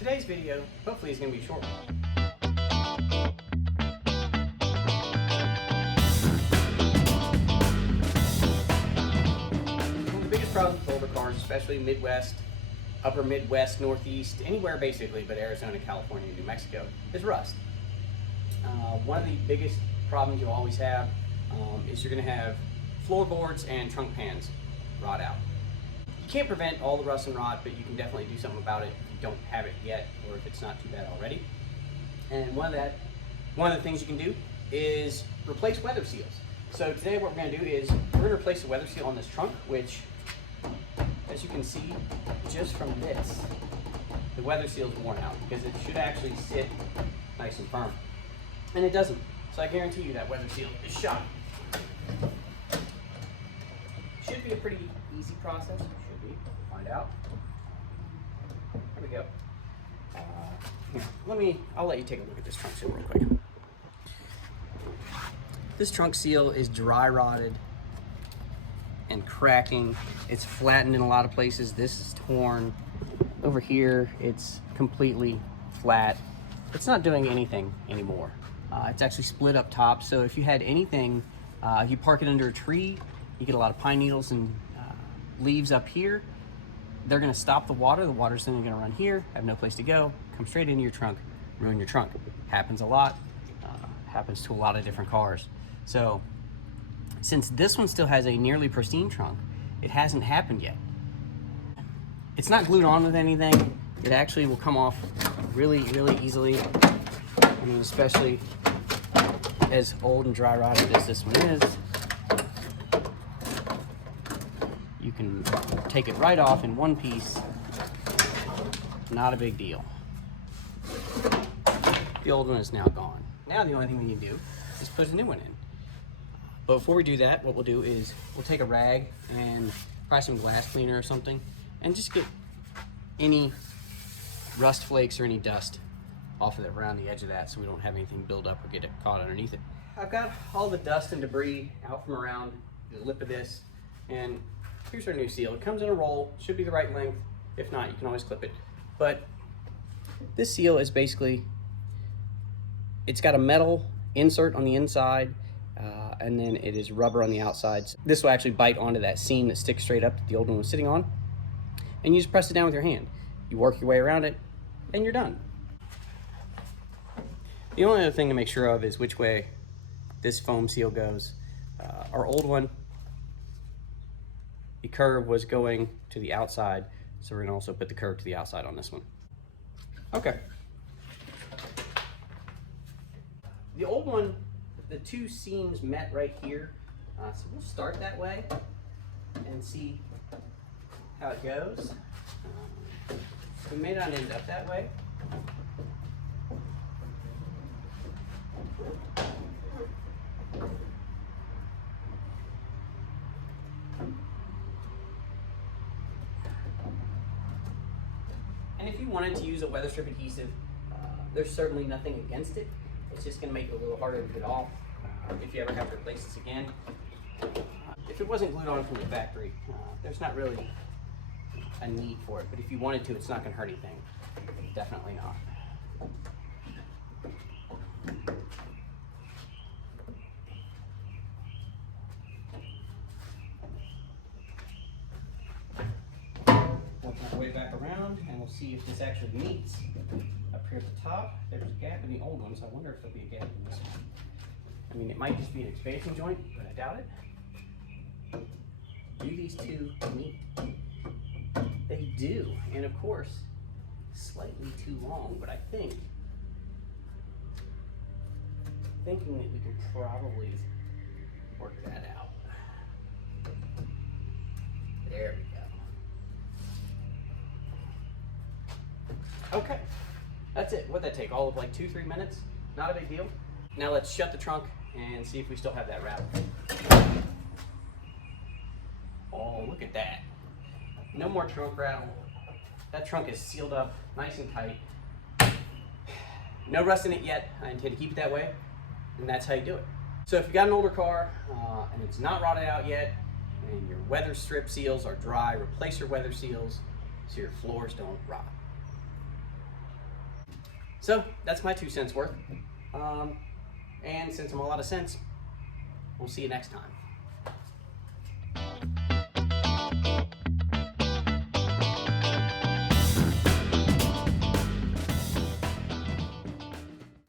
Today's video, hopefully, is going to be a short one. One of the biggest problems with older cars, especially Midwest, upper Midwest, Northeast, anywhere basically but Arizona, California, New Mexico, is rust. One of the biggest problems you'll always have is you're going to have floorboards and trunk pans rot out. You can't prevent all the rust and rot, but you can definitely do something about it if you don't have it yet, or if it's not too bad already. And one of the things you can do is replace weather seals. So today what we're going to do is we're going to replace the weather seal on this trunk, which, as you can see, just from this, the weather seal is worn out because it should actually sit nice and firm. And it doesn't. So I guarantee you that weather seal is shot. Should be a pretty easy process. Should be. We'll find out. There we go. Here, I'll let you take a look at this trunk seal real quick. This trunk seal is dry rotted and cracking. It's flattened in a lot of places. This is torn. Over here, it's completely flat. It's not doing anything anymore. It's actually split up top, so if you had anything, if you park it under a tree, you get a lot of pine needles and leaves up here. They're gonna stop the water. The water's then gonna run here, have no place to go, come straight into your trunk, ruin your trunk. Happens a lot, happens to a lot of different cars. So since this one still has a nearly pristine trunk, it hasn't happened yet. It's not glued on with anything. It actually will come off really, really easily. I mean, especially as old and dry rotted as this one is, you can take it right off in one piece. Not a big deal. The old one is now gone. Now the only thing we need to do is put a new one in. But before we do that, what we'll do is we'll take a rag and probably some glass cleaner or something and just get any rust flakes or any dust off of it around the edge of that so we don't have anything build up or get it caught underneath it. I've got all the dust and debris out from around the lip of this, and here's our new seal. It comes in a roll, should be the right length. If not, you can always clip it. But this seal is basically, it's got a metal insert on the inside, and then it is rubber on the outside. This will actually bite onto that seam that sticks straight up that the old one was sitting on, and you just press it down with your hand. You work your way around it, and you're done. The only other thing to make sure of is which way this foam seal goes. Our old one, the curve was going to the outside, so we're gonna also put the curve to the outside on this one. Okay. The old one, the two seams met right here, so we'll start that way and see how it goes. We may not end up that way. And if you wanted to use a weather strip adhesive, there's certainly nothing against it. It's just going to make it a little harder to get off if you ever have to replace this again. If it wasn't glued on from the factory, there's not really a need for it. But if you wanted to, it's not going to hurt anything. Definitely not. Work my way back around, and we'll see if this actually meets. Up here at the top, there's a gap in the old one, so I wonder if there'll be a gap in this one. I mean, it might just be an expansion joint, but I doubt it. Do these two meet? They do, and of course, slightly too long, but I think, thinking that we can probably work that out. There we go. Okay, that's it. What'd that take? All of like 2-3 minutes? Not a big deal. Now let's shut the trunk and see if we still have that rattle. Oh, look at that. No more trunk rattle. That trunk is sealed up nice and tight. No rust in it yet. I intend to keep it that way, and that's how you do it. So if you got an older car and it's not rotted out yet, and your weather strip seals are dry, replace your weather seals so your floors don't rot. So that's my 2 cents worth. And since I'm all out of sense, we'll see you next time.